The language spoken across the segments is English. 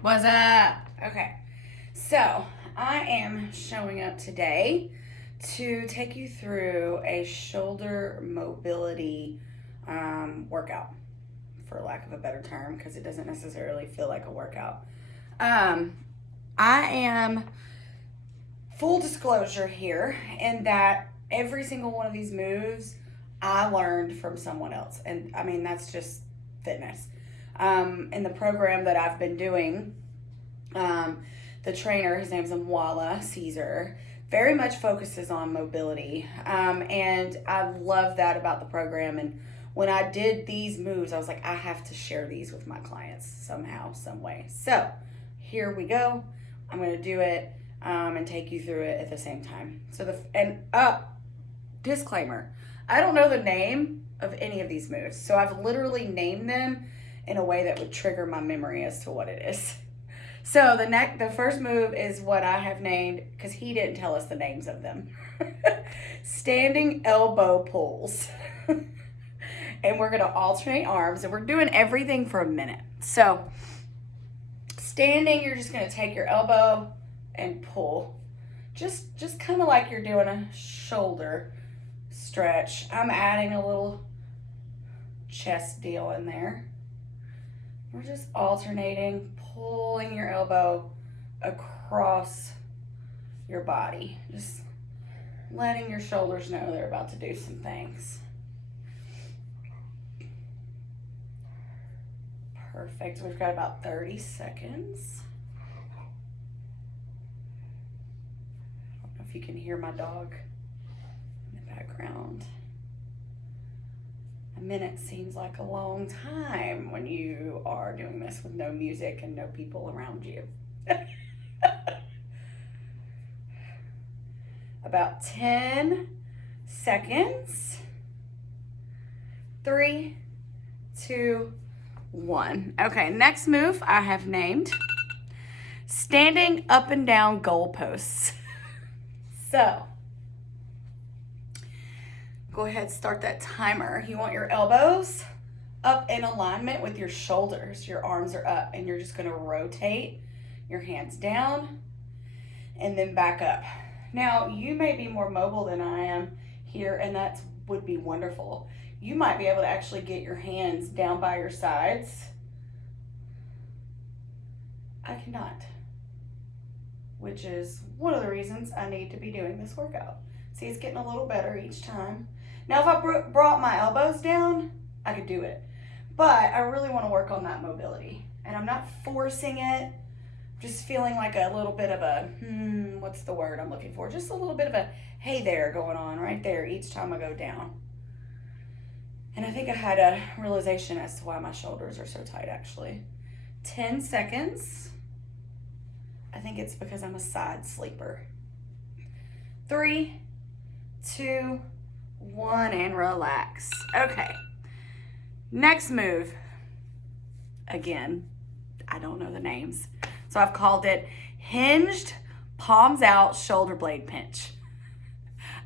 What's up? Okay, so I am showing up today to take you through a shoulder mobility workout, for lack of a better term, because it doesn't necessarily feel like a workout. Um, I am full disclosure here in that every single one of these moves I learned from someone else, and I mean that's just fitness. In the program that I've been doing, um, the trainer, his name's Mwala Caesar, very much focuses on mobility. And I love that about the program. And when I did these moves, I was like, I have to share these with my clients somehow, some way. So here we go. I'm going to do it and take you through it at the same time. Disclaimer, I don't know the name of any of these moves. So I've literally named them in a way that would trigger my memory as to what it is. So the first move is what I have named, because he didn't tell us the names of them. Standing elbow pulls. And we're going to alternate arms, and we're doing everything for a minute. So standing, you're just going to take your elbow and pull. Just kind of like you're doing a shoulder stretch. I'm adding a little chest deal in there. We're just alternating, pulling your elbow across your body. Just letting your shoulders know they're about to do some things. Perfect. We've got about 30 seconds. I don't know if you can hear my dog in the background. A minute seems like a long time when you are doing this with no music and no people around you. About 10 seconds. 3, 2, 1. Okay, next move I have named standing up and down goalposts. So go ahead, start that timer. You want your elbows up in alignment with your shoulders. Your arms are up, and you're just going to rotate your hands down and then back up. Now, you may be more mobile than I am here, and that would be wonderful. You might be able to actually get your hands down by your sides. I cannot, which is one of the reasons I need to be doing this workout. See, it's getting a little better each time. Now, if I brought my elbows down, I could do it. But I really want to work on that mobility. And I'm not forcing it. Just feeling like a little bit of a, what's the word I'm looking for? Just a little bit of a hey there going on right there each time I go down. And I think I had a realization as to why my shoulders are so tight, actually. 10 seconds. I think it's because I'm a side sleeper. 3, 2, 1, and relax. Okay. Next move. Again, I don't know the names. So I've called it Hinged, Palms Out, Shoulder Blade Pinch.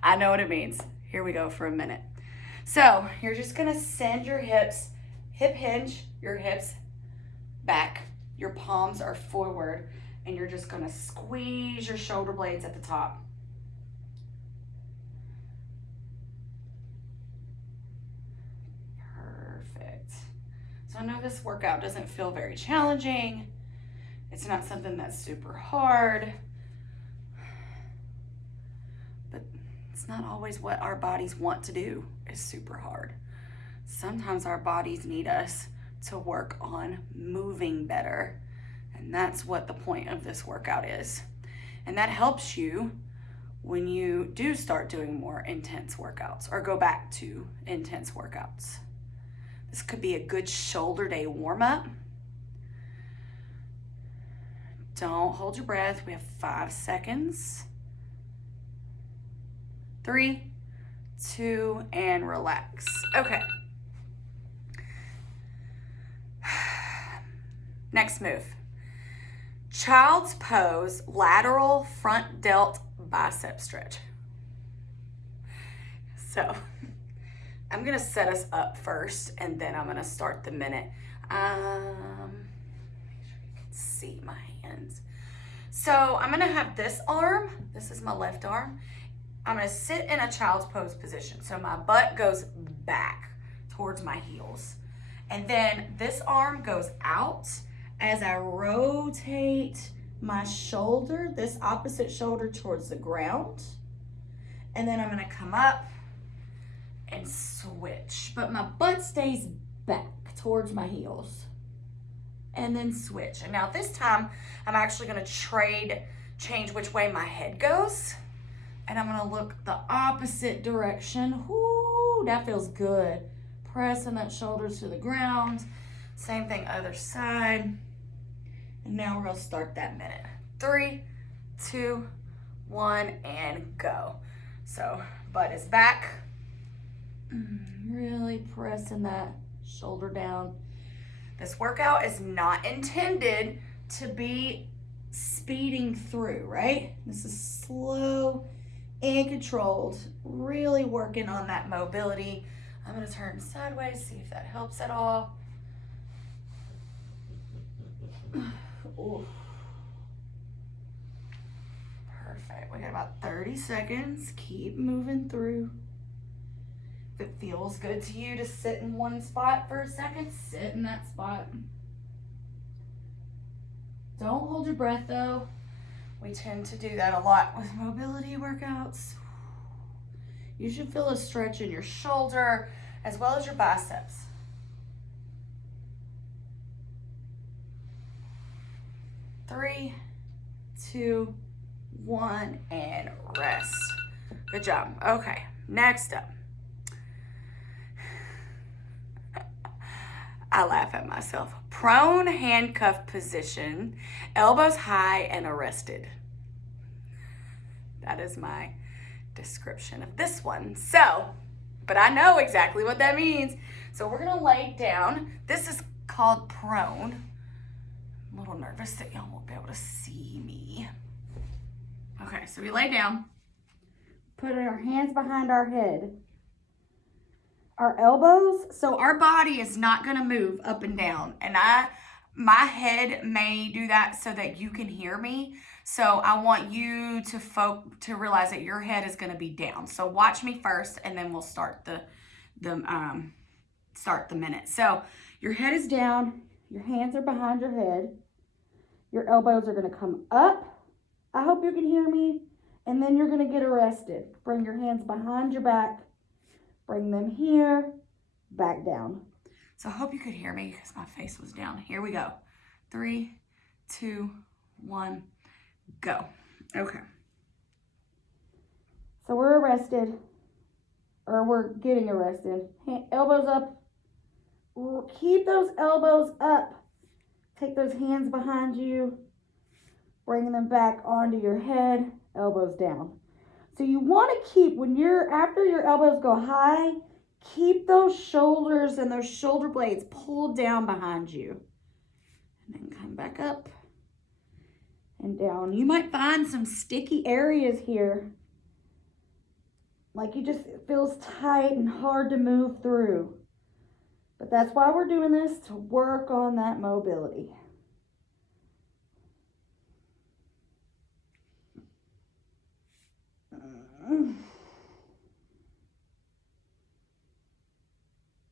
I know what it means. Here we go for a minute. So you're just going to send your hips, hip hinge your hips back. Your palms are forward, and you're just going to squeeze your shoulder blades at the top. Perfect. So I know this workout doesn't feel very challenging. It's not something that's super hard, but it's not always what our bodies want to do is super hard. Sometimes our bodies need us to work on moving better, and that's what the point of this workout is. And that helps you when you do start doing more intense workouts or go back to intense workouts. This could be a good shoulder day warm-up. Don't hold your breath. We have 5 seconds. 3, 2, and relax. Okay. Next move. Child's pose, lateral front delt bicep stretch. So I'm going to set us up first, and then I'm going to start the minute. see my hands. So I'm gonna have this arm, this is my left arm. I'm gonna sit in a child's pose position. So my butt goes back towards my heels. And then this arm goes out as I rotate my shoulder, this opposite shoulder towards the ground. And then I'm gonna come up and switch. But my butt stays back towards my heels. And then switch. And now this time, I'm actually gonna change which way my head goes. And I'm gonna look the opposite direction. Whoo, that feels good. Pressing that shoulder to the ground. Same thing, other side. And now we're gonna start that minute. 3, 2, 1, and go. So, butt is back. Really pressing that shoulder down. This workout is not intended to be speeding through, right? This is slow and controlled, really working on that mobility. I'm gonna turn sideways, see if that helps at all. Ooh. Perfect, we got about 30 seconds. Keep moving through. If it feels good to you to sit in one spot for a second, sit in that spot. Don't hold your breath though. We tend to do that a lot with mobility workouts. You should feel a stretch in your shoulder as well as your biceps. Three, 2, 1, and rest. Good job. Okay, next up. I laugh at myself. Prone handcuffed position, elbows high and arrested. That is my description of this one. So, but I know exactly what that means. So we're gonna lay down. This is called prone. I'm a little nervous that y'all won't be able to see me. Okay, so we lay down. Put our hands behind our head. Our elbows, so our body is not gonna move up and down. And my head may do that so that you can hear me. So I want you to realize that your head is gonna be down. So watch me first and then we'll start the minute. So your head is down, your hands are behind your head, your elbows are gonna come up. I hope you can hear me. And then you're gonna get arrested. Bring your hands behind your back. Bring them here, back down. So I hope you could hear me because my face was down. Here we go. 3, 2, 1, go. Okay. So we're arrested, or we're getting arrested. Elbows up. Keep those elbows up. Take those hands behind you. Bring them back onto your head, elbows down. So you want to keep, after your elbows go high, keep those shoulders and those shoulder blades pulled down behind you. And then come back up and down. You might find some sticky areas here. Like it feels tight and hard to move through. But that's why we're doing this, to work on that mobility.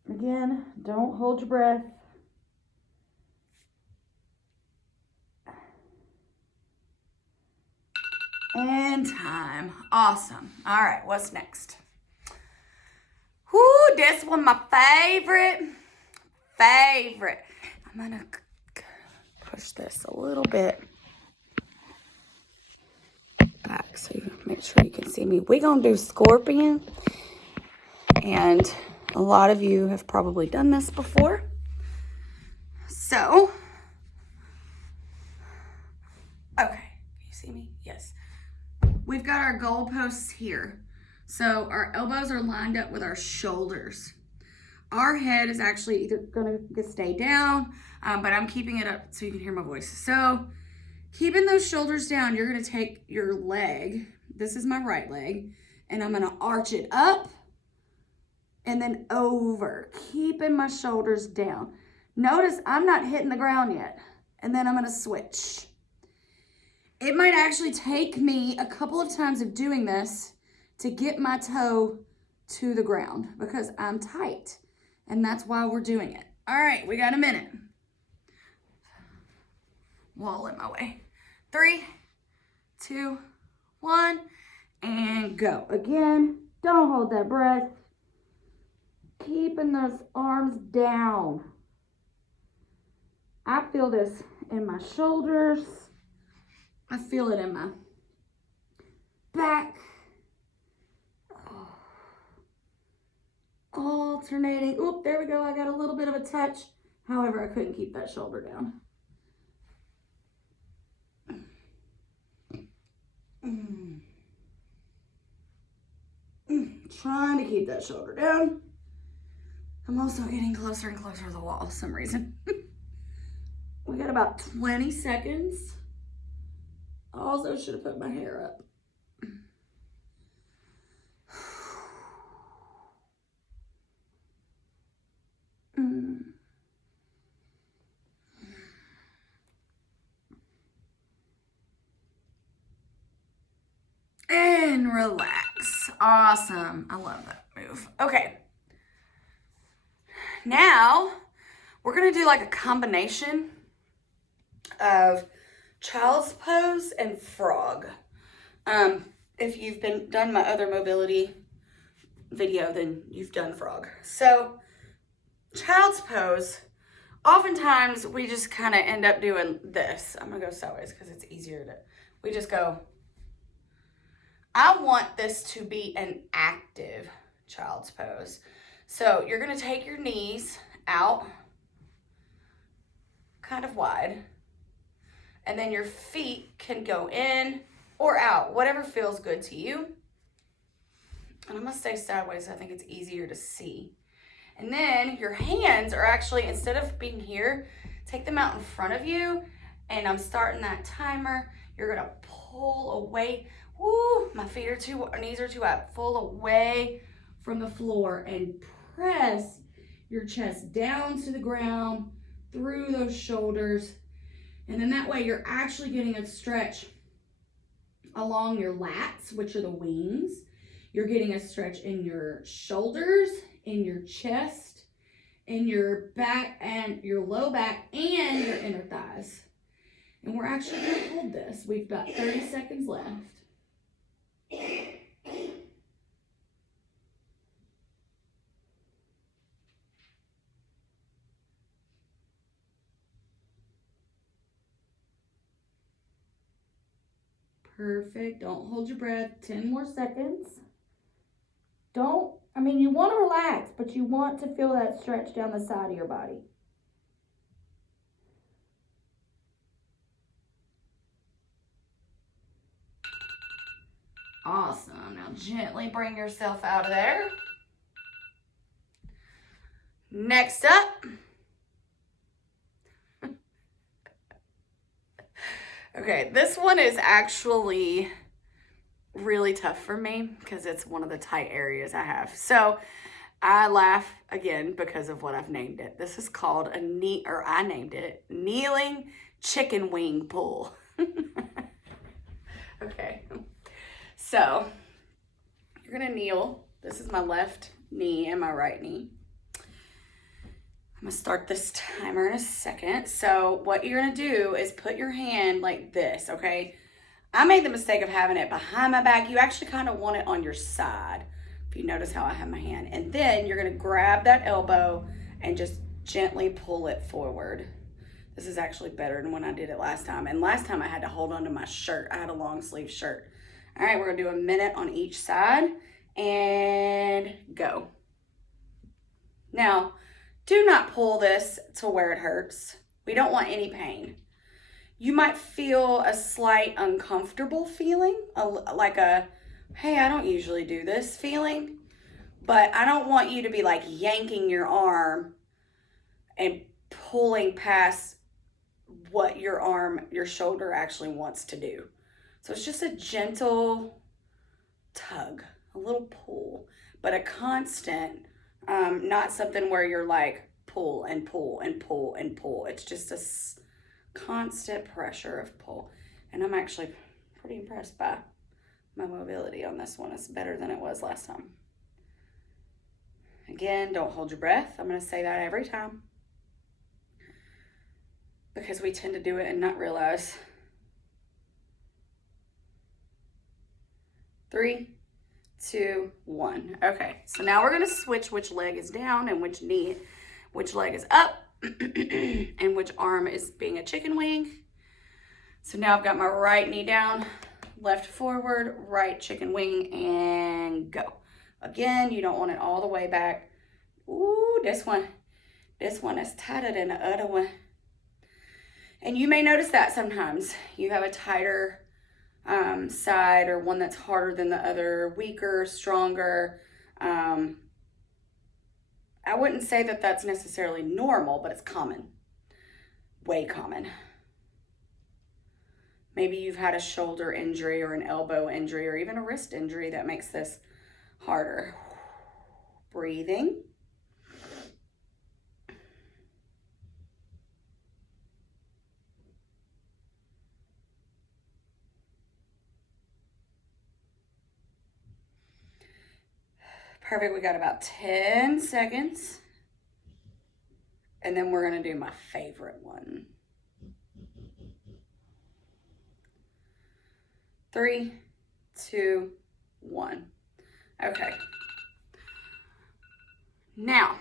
Again, don't hold your breath. And time. Awesome. All right, what's next? Whoo, this one my favorite. I'm gonna push this a little bit back so you make sure you can see me. We're gonna do scorpion, and a lot of you have probably done this before. So, okay, can you see me? Yes. We've got our goalposts here. So our elbows are lined up with our shoulders. Our head is actually either gonna stay down, but I'm keeping it up so you can hear my voice. So keeping those shoulders down, you're gonna take your leg, this is my right leg, and I'm gonna arch it up and then over, keeping my shoulders down. Notice I'm not hitting the ground yet. and then I'm gonna switch. It might actually take me a couple of times of doing this to get my toe to the ground because I'm tight, and that's why we're doing it. All right, we got a minute. Wall in my way. 3, 2, 1, and go. Again, don't hold that breath. Keeping those arms down. I feel this in my shoulders. I feel it in my back. Alternating. Oop, there we go. I got a little bit of a touch. However, I couldn't keep that shoulder down. Trying to keep that shoulder down. I'm also getting closer and closer to the wall for some reason. We got about 20 seconds. Also should have put my hair up. And relax. Awesome. I love that move. Okay. Now, we're going to do like a combination of child's pose and frog. If you've done my other mobility video, then you've done frog. So, child's pose, oftentimes we just kind of end up doing this. I'm going to go sideways because it's easier to, we just go. I want this to be an active child's pose. So you're going to take your knees out, kind of wide, and then your feet can go in or out, whatever feels good to you. And I'm going to stay sideways so I think it's easier to see. And then your hands are actually, instead of being here, take them out in front of you, and I'm starting that timer. You're going to pull away. Woo, my knees are too wide. Pull away from the floor and press your chest down to the ground through those shoulders. And then that way you're actually getting a stretch along your lats, which are the wings. You're getting a stretch in your shoulders, in your chest, in your back and your low back and your inner thighs. And we're actually going to hold this. We've got 30 seconds left. Perfect. Don't hold your breath. 10 more seconds. You want to relax, but you want to feel that stretch down the side of your body. Awesome. Now gently bring yourself out of there. Next up. Okay, this one is actually really tough for me because it's one of the tight areas I have. So I laugh again because of what I've named it. This is called I named it kneeling chicken wing pull. Okay. So you're gonna kneel. This is my left knee and my right knee. I'm gonna start this timer in a second. So what you're gonna do is put your hand like this, okay? I made the mistake of having it behind my back. You actually kind of want it on your side. If you notice how I have my hand. And then you're gonna grab that elbow and just gently pull it forward. This is actually better than when I did it last time. And last time I had to hold onto my shirt. I had a long sleeve shirt. All right, we're gonna do a minute on each side and go. Now, do not pull this to where it hurts. We don't want any pain. You might feel a slight uncomfortable feeling, like a, hey, I don't usually do this feeling, but I don't want you to be like yanking your arm and pulling past what your shoulder actually wants to do. So it's just a gentle tug, a little pull, but a constant, not something where you're like pull and pull and pull and pull. It's just constant pressure of pull. And I'm actually pretty impressed by my mobility on this one. It's better than it was last time. Again, don't hold your breath. I'm going to say that every time, because we tend to do it and not realize. 3, 2, 1. Okay, so now we're going to switch which leg is down and which leg is up, and which arm is being a chicken wing. So now I've got my right knee down, left forward, right chicken wing, and go. Again, you don't want it all the way back. Ooh, this one is tighter than the other one. And you may notice that sometimes you have a tighter side, or one that's harder than the other, weaker, stronger. I wouldn't say that that's necessarily normal, but it's common, way common. Maybe you've had a shoulder injury or an elbow injury or even a wrist injury that makes this harder. Breathing. Perfect, we got about 10 seconds. And then we're gonna do my favorite one. 3, 2, 1. Okay. Now,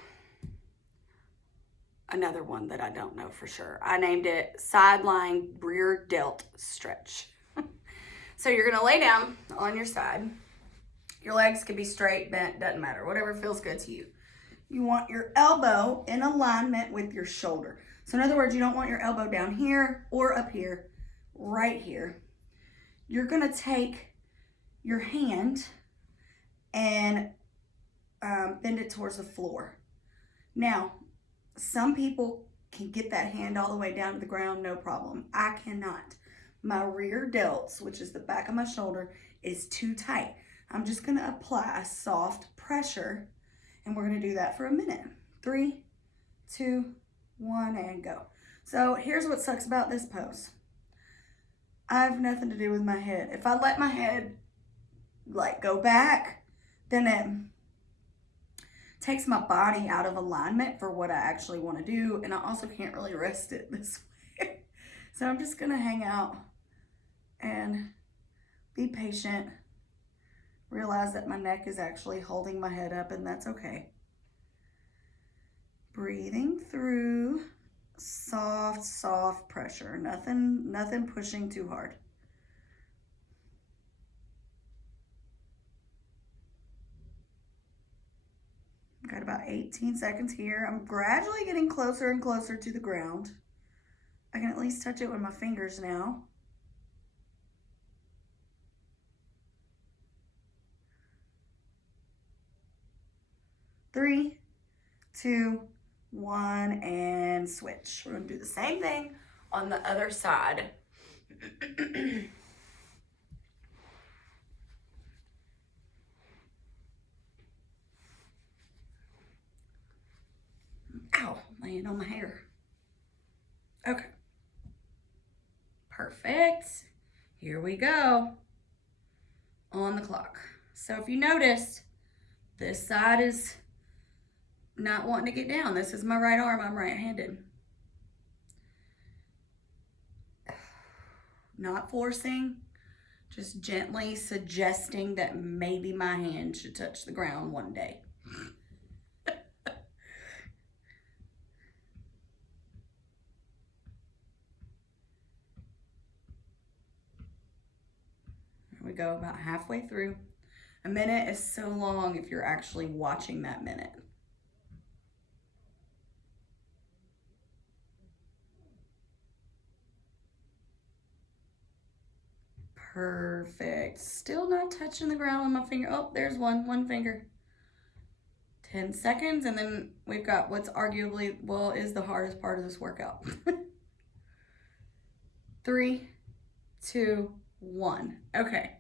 another one that I don't know for sure. I named it Sideline Rear Delt Stretch. So you're gonna lay down on your side. Your legs could be straight, bent, doesn't matter, whatever feels good to you. You want your elbow in alignment with your shoulder. So in other words, you don't want your elbow down here or up here, right here. You're gonna take your hand and bend it towards the floor. Now, some people can get that hand all the way down to the ground, no problem. I cannot. My rear delts, which is the back of my shoulder, is too tight. I'm just gonna apply soft pressure, and we're gonna do that for a minute. 3, 2, 1, and go. So here's what sucks about this pose. I have nothing to do with my head. If I let my head like go back, then it takes my body out of alignment for what I actually want to do, and I also can't really rest it this way. So I'm just gonna hang out and be patient. Realize that my neck is actually holding my head up, and that's okay. Breathing through, soft, soft pressure. Nothing pushing too hard. Got about 18 seconds here. I'm gradually getting closer and closer to the ground. I can at least touch it with my fingers now. 3, 2, 1, and switch. We're gonna do the same thing on the other side. Ow, laying on my hair. Okay. Perfect. Here we go. On the clock. So if you noticed, this side is not wanting to get down. This is my right arm. I'm right-handed. Not forcing, just gently suggesting that maybe my hand should touch the ground one day. Here we go, about halfway through. A minute is so long if you're actually watching that minute. Perfect. Still not touching the ground with my finger. Oh, there's one finger. 10 seconds, and then we've got what's arguably, well, is the hardest part of this workout. 3, 2, 1. Okay.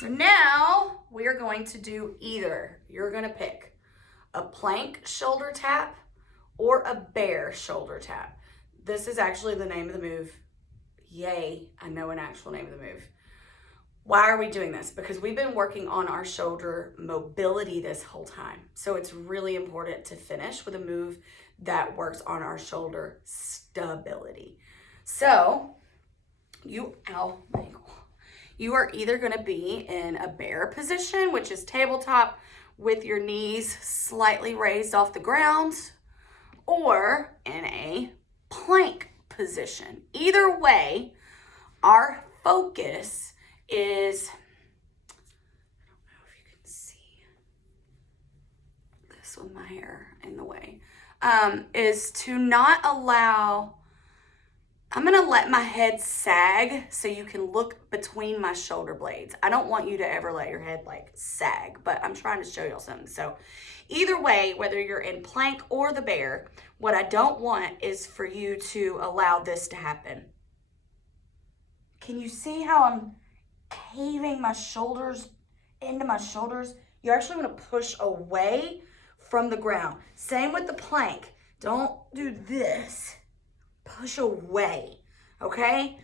So now we are going to do either, you're going to pick a plank shoulder tap or a bear shoulder tap. This is actually the name of the move. Yay, I know an actual name of the move. Why are we doing this? Because we've been working on our shoulder mobility this whole time. So it's really important to finish with a move that works on our shoulder stability. So you are either gonna be in a bear position, which is tabletop with your knees slightly raised off the ground, or in a plank position. Either way, our focus is, I don't know if you can see this with my hair in the way, is to not allow, I'm gonna let my head sag so you can look between my shoulder blades. I don't want you to ever let your head like sag, but I'm trying to show y'all something. So either way, whether you're in plank or the bear, what I don't want is for you to allow this to happen. Can you see how I'm caving my shoulders into my shoulders? You're actually gonna push away from the ground. Same with the plank. Don't do this. Push away, okay?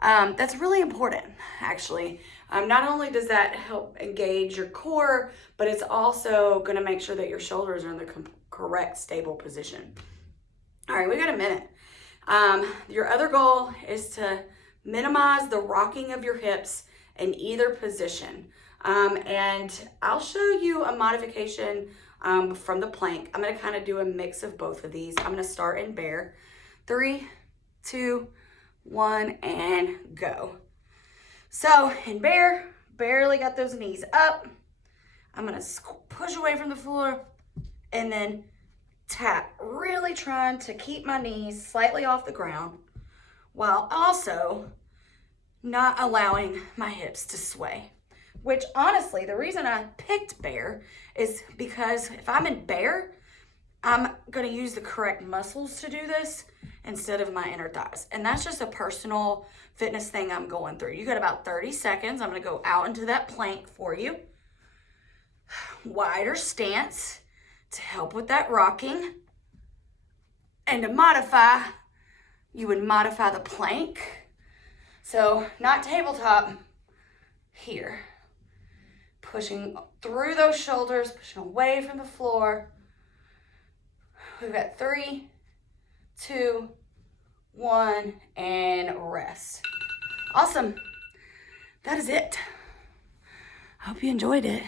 That's really important, actually. Not only does that help engage your core, but it's also gonna make sure that your shoulders are in the correct, stable position. All right, we got a minute. Your other goal is to minimize the rocking of your hips in either position. And I'll show you a modification from the plank. I'm gonna kind of do a mix of both of these. I'm gonna start in bear. 3, 2, 1, and go. So in bear, barely got those knees up. I'm gonna push away from the floor and then tap, really trying to keep my knees slightly off the ground while also not allowing my hips to sway. Which honestly, the reason I picked bear is because if I'm in bear, I'm gonna use the correct muscles to do this instead of my inner thighs. And that's just a personal fitness thing I'm going through. You got about 30 seconds. I'm gonna go out into that plank for you. Wider stance to help with that rocking. And to modify, you would modify the plank. So not tabletop, here. Pushing through those shoulders, pushing away from the floor. We've got 3, 2, 1, and rest. Awesome. That is it. I hope you enjoyed it.